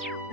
Here!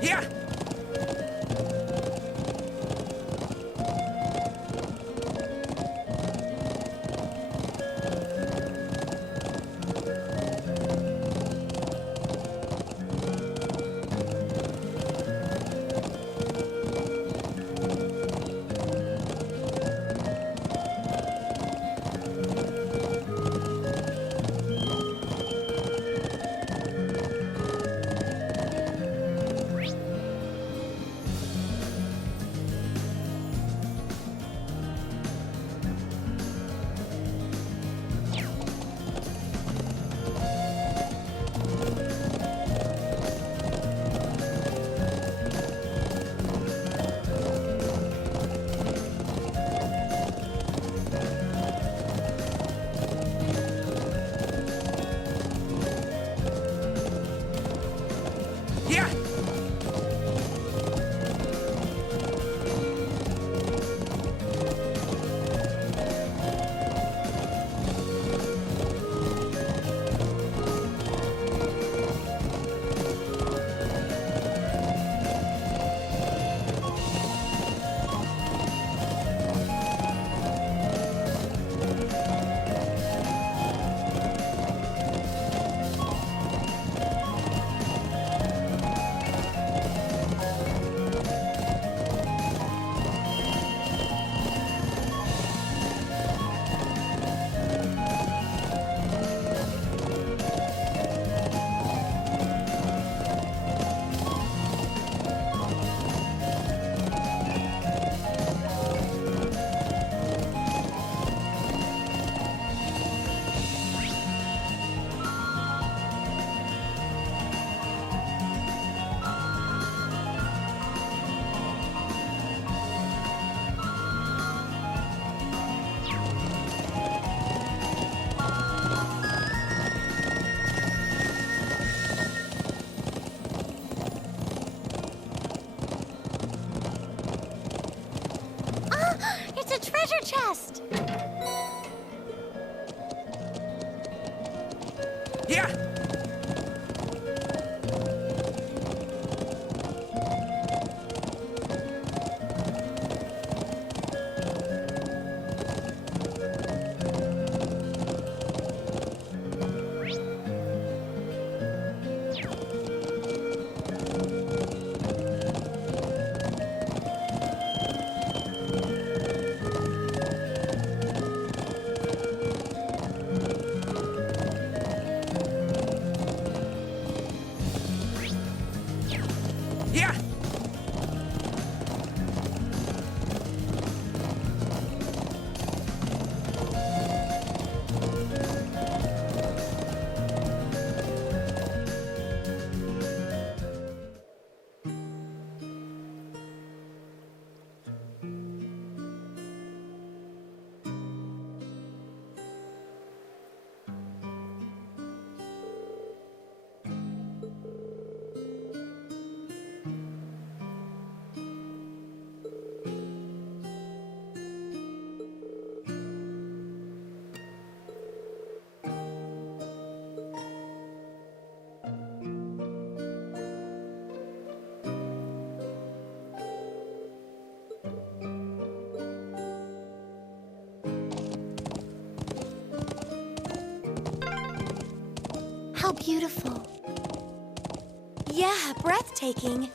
Here! It's a treasure chest! Here! Here! beautiful. Yeah, breathtaking.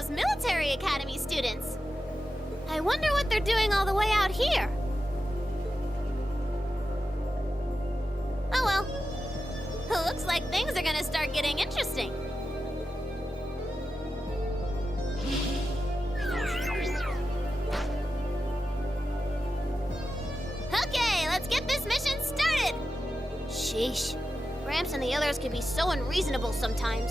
those military academy students. I wonder what they're doing all the way out here. Oh well. Looks like things are gonna start getting interesting. Okay, let's get this mission started! Sheesh. Gramps and the others can be so unreasonable sometimes.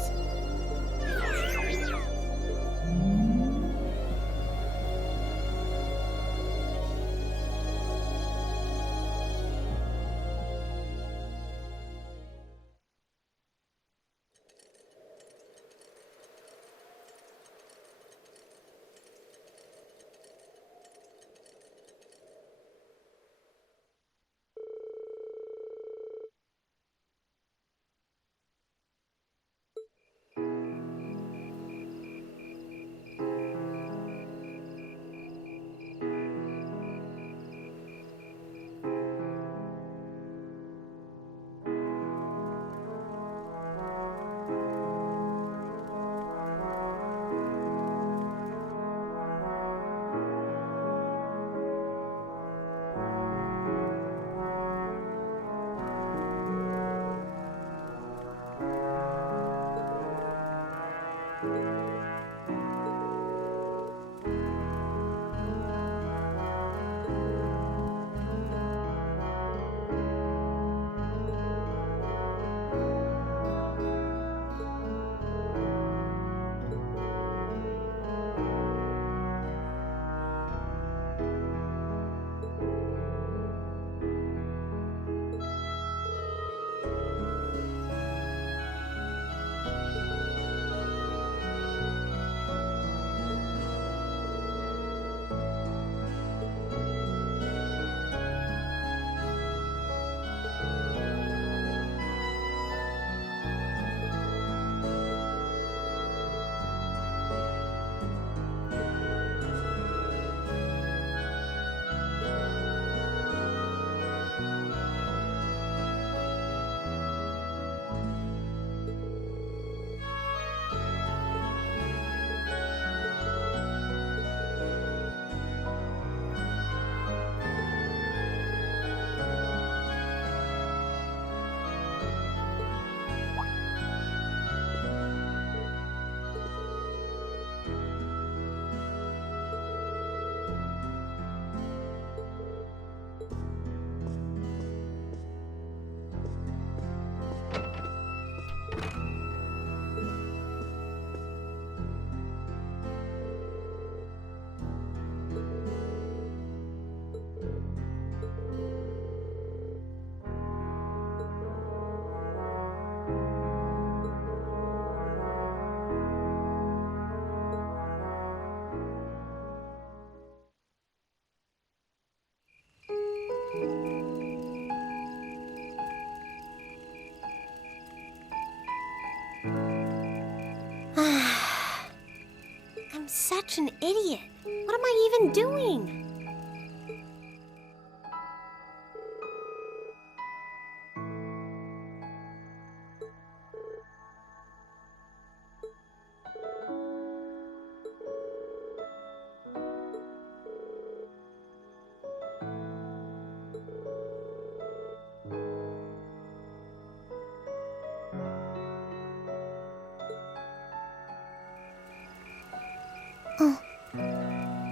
I'm such an idiot. What am I even doing?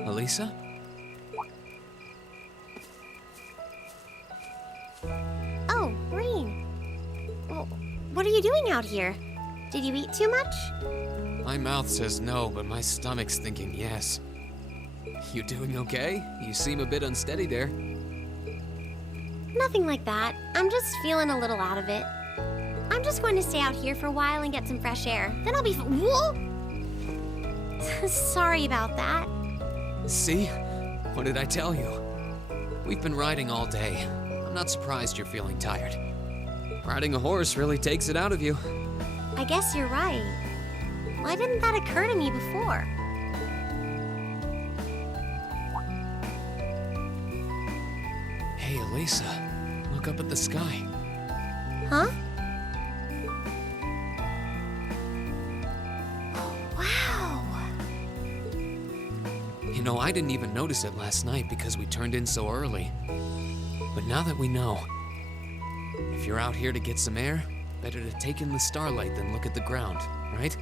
Elisa? Oh, Green. Well, what are you doing out here? Did you eat too much? My mouth says no, but my stomach's thinking yes. You doing okay? You seem a bit unsteady there. Nothing like that. I'm just feeling a little out of it. I'm just going to stay out here for a while and get some fresh air. Then I'll be Whoa! Sorry about that. See? What did I tell you? We've been riding all day. I'm not surprised you're feeling tired. Riding a horse really takes it out of you. I guess you're right. Why didn't that occur to me before? Hey, Elisa, look up at the sky. Huh? Wow! You know, I didn't even notice it last night because we turned in so early. But now that we know, if you're out here to get some air, better to take in the starlight than look at the ground, right?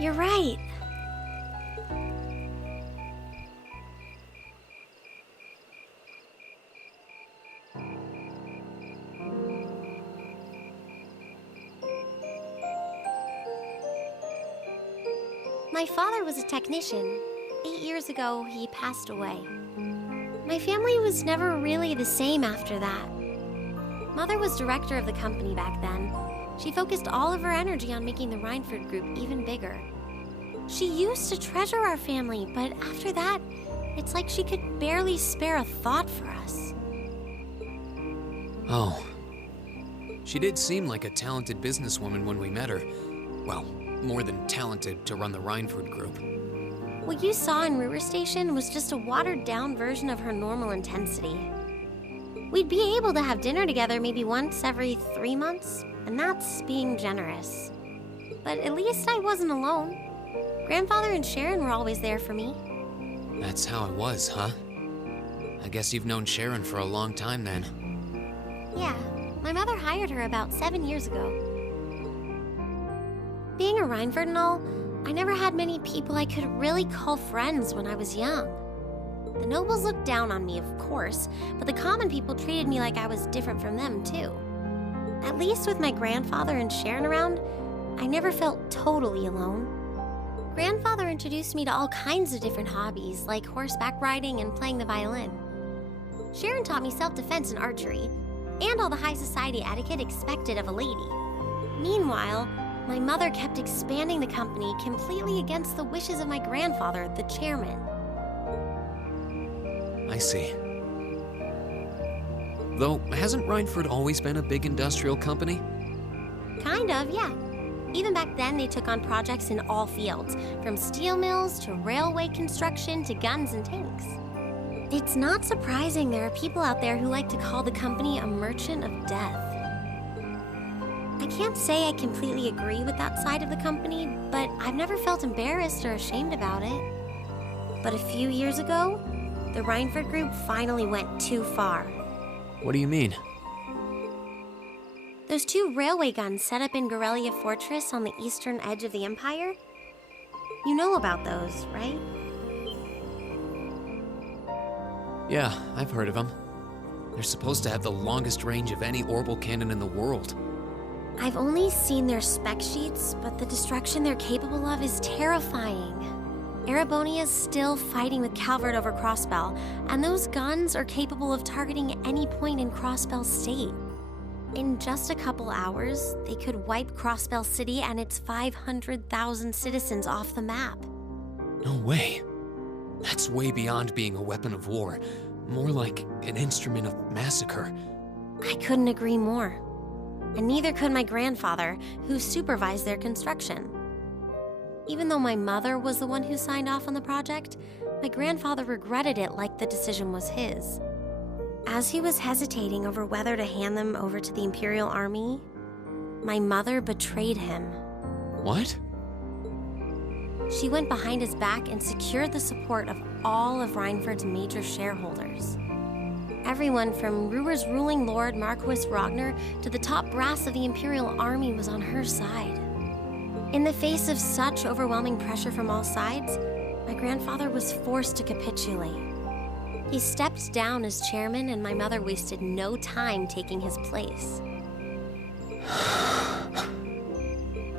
You're right. My father was a technician. 8 years ago, he passed away. My family was never really the same after that. Mother was director of the company back then. She focused all of her energy on making the Reinford group even bigger. She used to treasure our family, but after that, it's like she could barely spare a thought for us. Oh. She did seem like a talented businesswoman when we met her. Well, more than talented to run the Reinford group. What you saw in River Station was just a watered-down version of her normal intensity. We'd be able to have dinner together maybe once every 3 months, and that's being generous. But at least I wasn't alone. Grandfather and Sharon were always there for me. That's how it was, huh? I guess you've known Sharon for a long time then. Yeah, my mother hired her about 7 years ago. Being a Reinford and all, I never had many people I could really call friends when I was young. The nobles looked down on me, of course, but the common people treated me like I was different from them, too. At least with my grandfather and Sharon around, I never felt totally alone. Grandfather introduced me to all kinds of different hobbies, like horseback riding and playing the violin. Sharon taught me self-defense and archery, and all the high society etiquette expected of a lady. Meanwhile, my mother kept expanding the company completely against the wishes of my grandfather, the chairman. I see. Though, hasn't Reinford always been a big industrial company? Kind of, yeah. Even back then, they took on projects in all fields, from steel mills to railway construction to guns and tanks. It's not surprising there are people out there who like to call the company a merchant of death. I can't say I completely agree with that side of the company, but I've never felt embarrassed or ashamed about it. But a few years ago, the Reinford group finally went too far. What do you mean? Those 2 railway guns set up in Gorelia Fortress on the eastern edge of the Empire? You know about those, right? Yeah, I've heard of them. They're supposed to have the longest range of any orbital cannon in the world. I've only seen their spec sheets, but the destruction they're capable of is terrifying. Erebonia's still fighting with Calvert over Crossbell, and those guns are capable of targeting any point in Crossbell State. In just a couple hours, they could wipe Crossbell City and its 500,000 citizens off the map. No way. That's way beyond being a weapon of war. More like an instrument of massacre. I couldn't agree more. And neither could my grandfather, who supervised their construction. Even though my mother was the one who signed off on the project, my grandfather regretted it like the decision was his. As he was hesitating over whether to hand them over to the Imperial Army, my mother betrayed him. What? She went behind his back and secured the support of all of Reinford's major shareholders. Everyone from Ruhr's ruling lord Marquis Ragnar to the top brass of the Imperial Army was on her side. In the face of such overwhelming pressure from all sides, my grandfather was forced to capitulate. He stepped down as chairman, and my mother wasted no time taking his place.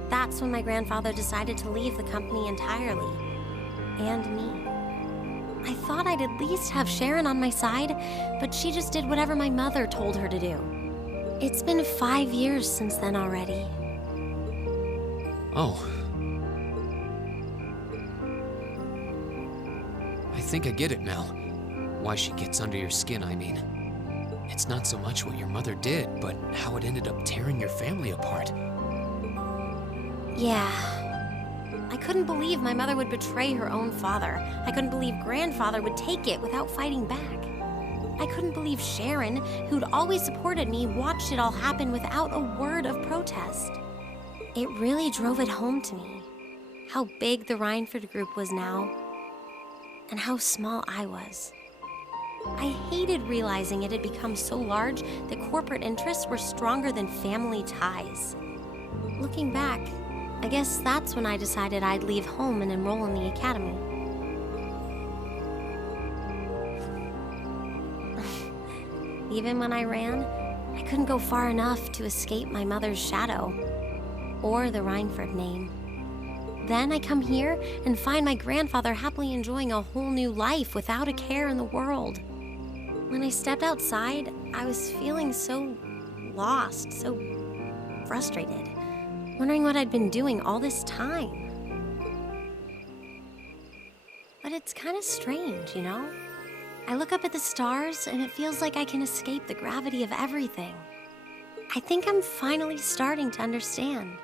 That's when my grandfather decided to leave the company entirely. And me. I thought I'd at least have Sharon on my side, but she just did whatever my mother told her to do. It's been 5 years since then already. Oh. I think I get it now. Why she gets under your skin, I mean. It's not so much what your mother did, but how it ended up tearing your family apart. Yeah. I couldn't believe my mother would betray her own father. I couldn't believe grandfather would take it without fighting back. I couldn't believe Sharon, who'd always supported me, watched it all happen without a word of protest. It really drove it home to me. How big the Reinford group was now, and how small I was. I hated realizing it had become so large that corporate interests were stronger than family ties. Looking back, I guess that's when I decided I'd leave home and enroll in the academy. Even when I ran, I couldn't go far enough to escape my mother's shadow, or the Reinford name. Then I come here and find my grandfather happily enjoying a whole new life without a care in the world. When I stepped outside, I was feeling so lost, so frustrated, wondering what I'd been doing all this time. But it's kind of strange, you know? I look up at the stars and it feels like I can escape the gravity of everything. I think I'm finally starting to understand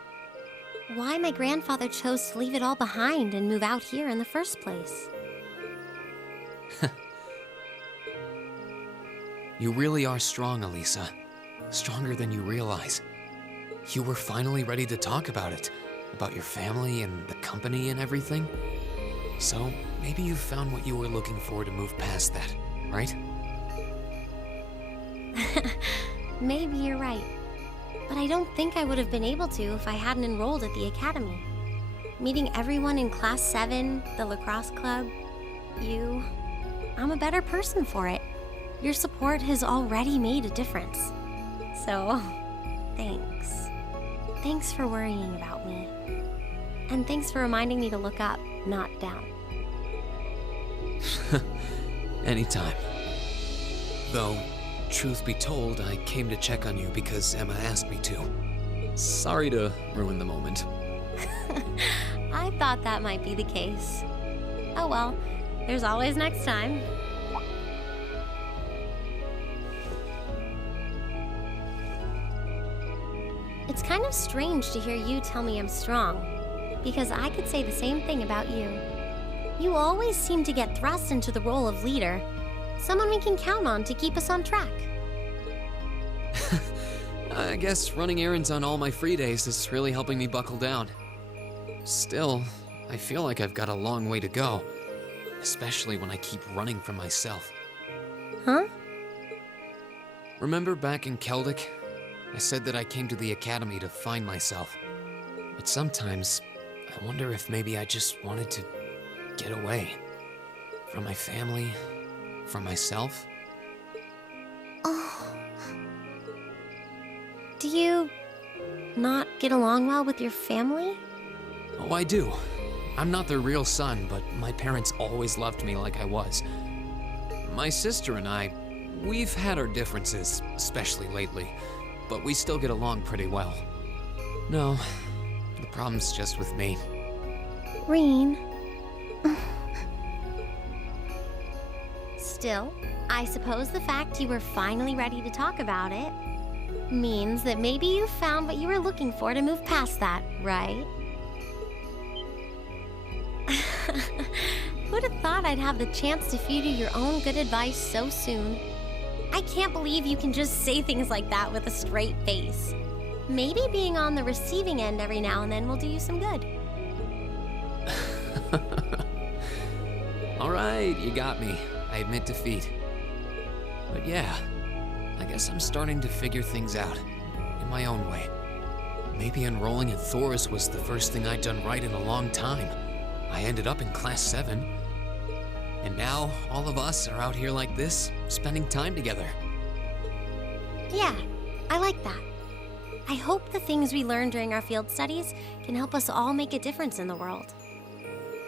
why my grandfather chose to leave it all behind and move out here in the first place. You really are strong, Elisa. Stronger than you realize. You were finally ready to talk about it, about your family and the company and everything. So maybe you found what you were looking for to move past that, right? Maybe you're right. But I don't think I would have been able to if I hadn't enrolled at the academy. Meeting everyone in Class 7, the lacrosse club, you, I'm a better person for it. Your support has already made a difference. So, thanks. Thanks for worrying about me. And thanks for reminding me to look up, not down. Anytime. Though, truth be told, I came to check on you because Emma asked me to. Sorry to ruin the moment. I thought that might be the case. Oh well, there's always next time. It's kind of strange to hear you tell me I'm strong, because I could say the same thing about you. You always seem to get thrust into the role of leader, someone we can count on to keep us on track. I guess running errands on all my free days is really helping me buckle down. Still, I feel like I've got a long way to go, especially when I keep running from myself. Huh? Remember back in Keldic? I said that I came to the academy to find myself. But sometimes, I wonder if maybe I just wanted to get away. From my family, from myself. Oh. Do you not get along well with your family? Oh, I do. I'm not their real son, but my parents always loved me like I was. My sister and I, we've had our differences, especially lately, but we still get along pretty well. No, the problem's just with me. Rein. Still, I suppose the fact you were finally ready to talk about it means that maybe you found what you were looking for to move past that, right? Who'd have thought I'd have the chance to feed you your own good advice so soon? I can't believe you can just say things like that with a straight face. Maybe being on the receiving end every now and then will do you some good. All right, you got me. I admit defeat. But yeah, I guess I'm starting to figure things out in my own way. Maybe enrolling at Thor's was the first thing I'd done right in a long time. I ended up in Class 7. And now, all of us are out here like this, spending time together. Yeah, I like that. I hope the things we learned during our field studies can help us all make a difference in the world.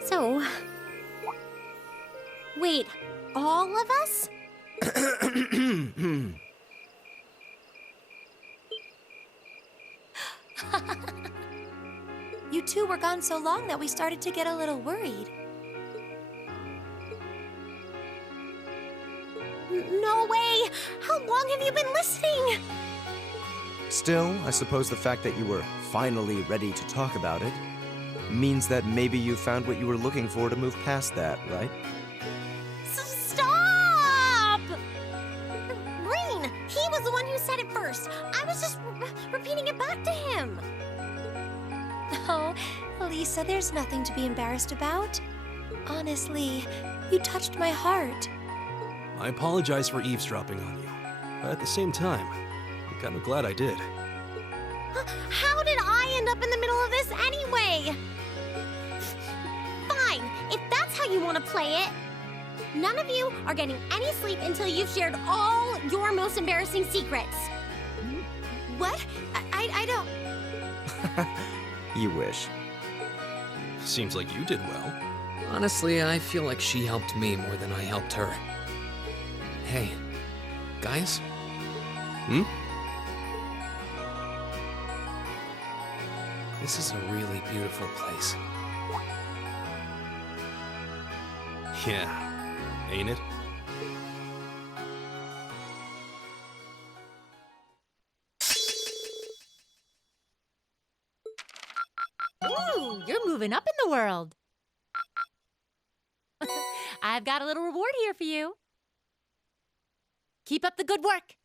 So... Wait, all of us? You two were gone so long that we started to get a little worried. No way! How long have you been listening? Still, I suppose the fact that you were finally ready to talk about it means that maybe you found what you were looking for to move past that, right? Stop! Rein, he was the one who said it first. I was just repeating it back to him. Oh, Lisa, there's nothing to be embarrassed about. Honestly, you touched my heart. I apologize for eavesdropping on you, but at the same time, I'm kind of glad I did. How did I end up in the middle of this anyway? Fine, if that's how you want to play it. None of you are getting any sleep until you've shared all your most embarrassing secrets. What? I don't... You wish. Seems like you did well. Honestly, I feel like she helped me more than I helped her. Hey, guys? Hmm? This is a really beautiful place. Yeah, ain't it? Ooh, you're moving up in the world. I've got a little reward here for you. Keep up the good work.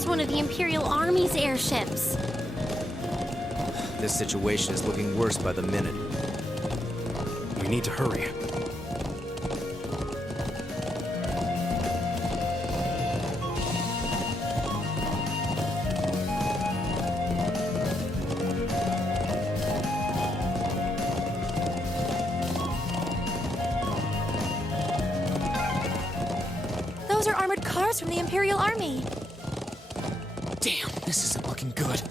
That's one of the Imperial Army's airships. This situation is looking worse by the minute. We need to hurry. Those are armored cars from the Imperial Army. Damn, this isn't looking good.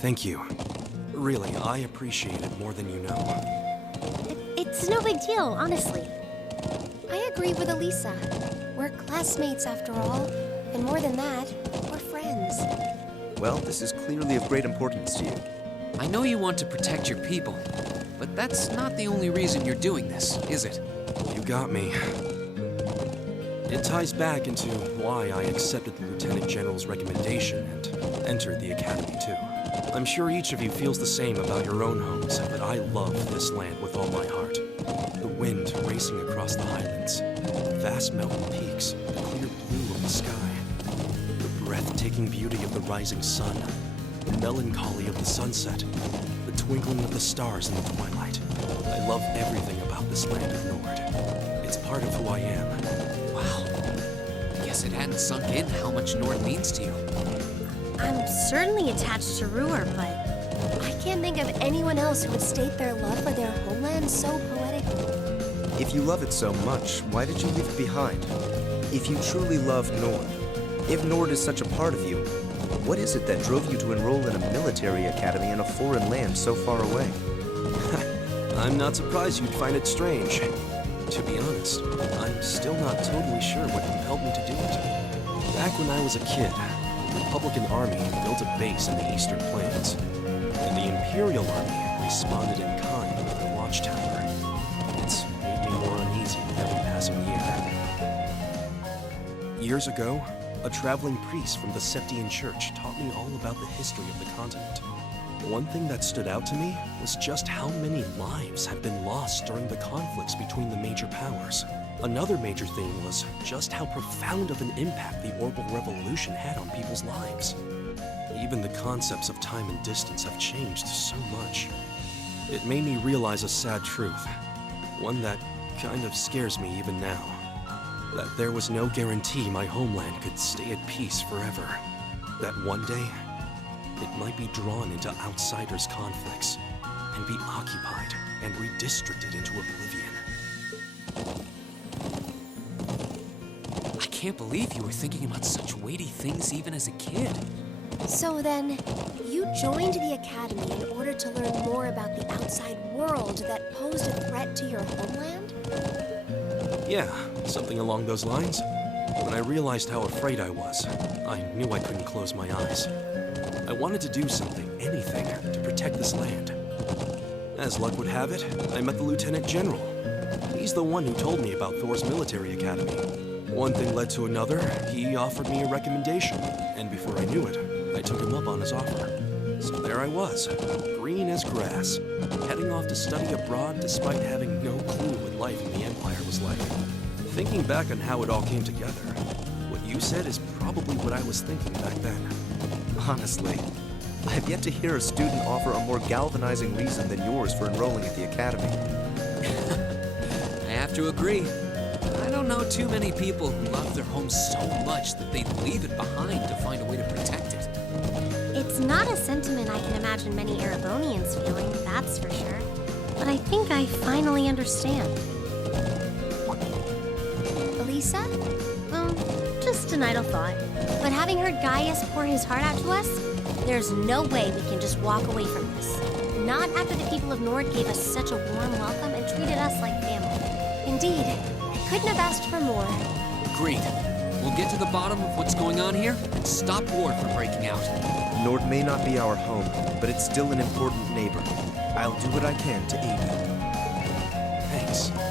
Thank you. Really, I appreciate it more than you know. It's no big deal, honestly. I agree with Elisa. We're classmates after all. And more than that, we're friends. Well, this is clearly of great importance to you. I know you want to protect your people, but that's not the only reason you're doing this, is it? You got me. It ties back into why I accepted the Lieutenant General's recommendation and entered the Academy too. I'm sure each of you feels the same about your own homes, but I love this land with all my heart. The wind racing across the highlands, the vast mountain peaks, the clear blue of the sky, the breathtaking beauty of the rising sun, the melancholy of the sunset, the twinkling of the stars in the twilight. I love everything about this land of Nord. It's part of who I am. Wow. I guess it hadn't sunk in how much Nord means to you. I'm certainly attached to Ruhr, but I can't think of anyone else who would state their love for their homeland so poetically. If you love it so much, why did you leave it behind? If you truly love Nord, if Nord is such a part of you, what is it that drove you to enroll in a military academy in a foreign land so far away? I'm not surprised you'd find it strange. To be honest, I'm still not totally sure what compelled me to do it. Back when I was a kid, the Republican Army built a base in the Eastern Plains, and the Imperial Army responded in kind with a watchtower. It's made me more uneasy with every passing year. Years ago, a traveling priest from the Septian Church taught me all about the history of the continent. One thing that stood out to me was just how many lives have been lost during the conflicts between the major powers. Another major thing was just how profound of an impact the Orbital Revolution had on people's lives. Even the concepts of time and distance have changed so much. It made me realize a sad truth, one that kind of scares me even now. That there was no guarantee my homeland could stay at peace forever. That one day, it might be drawn into outsiders' conflicts and be occupied and redistricted into oblivion. I can't believe you were thinking about such weighty things even as a kid. So then, you joined the academy in order to learn more about the outside world that posed a threat to your homeland? Yeah, something along those lines. When I realized how afraid I was, I knew I couldn't close my eyes. I wanted to do something, anything, to protect this land. As luck would have it, I met the Lieutenant General. He's the one who told me about Thor's military academy. One thing led to another, he offered me a recommendation, and before I knew it, I took him up on his offer. So there I was, green as grass, heading off to study abroad despite having no clue what life in the Empire was like. Thinking back on how it all came together, what you said is probably what I was thinking back then. Honestly, I have yet to hear a student offer a more galvanizing reason than yours for enrolling at the academy. I have to agree. I don't know too many people who love their home so much that they'd leave it behind to find a way to protect it. It's not a sentiment I can imagine many Erebonians feeling, that's for sure. But I think I finally understand. Elisa? Just an idle thought. But having heard Gaius pour his heart out to us, there's no way we can just walk away from this. Not after the people of Nord gave us such a warm welcome and treated us like family. Indeed, I couldn't have asked for more. Agreed. We'll get to the bottom of what's going on here and stop war from breaking out. Nord may not be our home, but it's still an important neighbor. I'll do what I can to aid you. Thanks.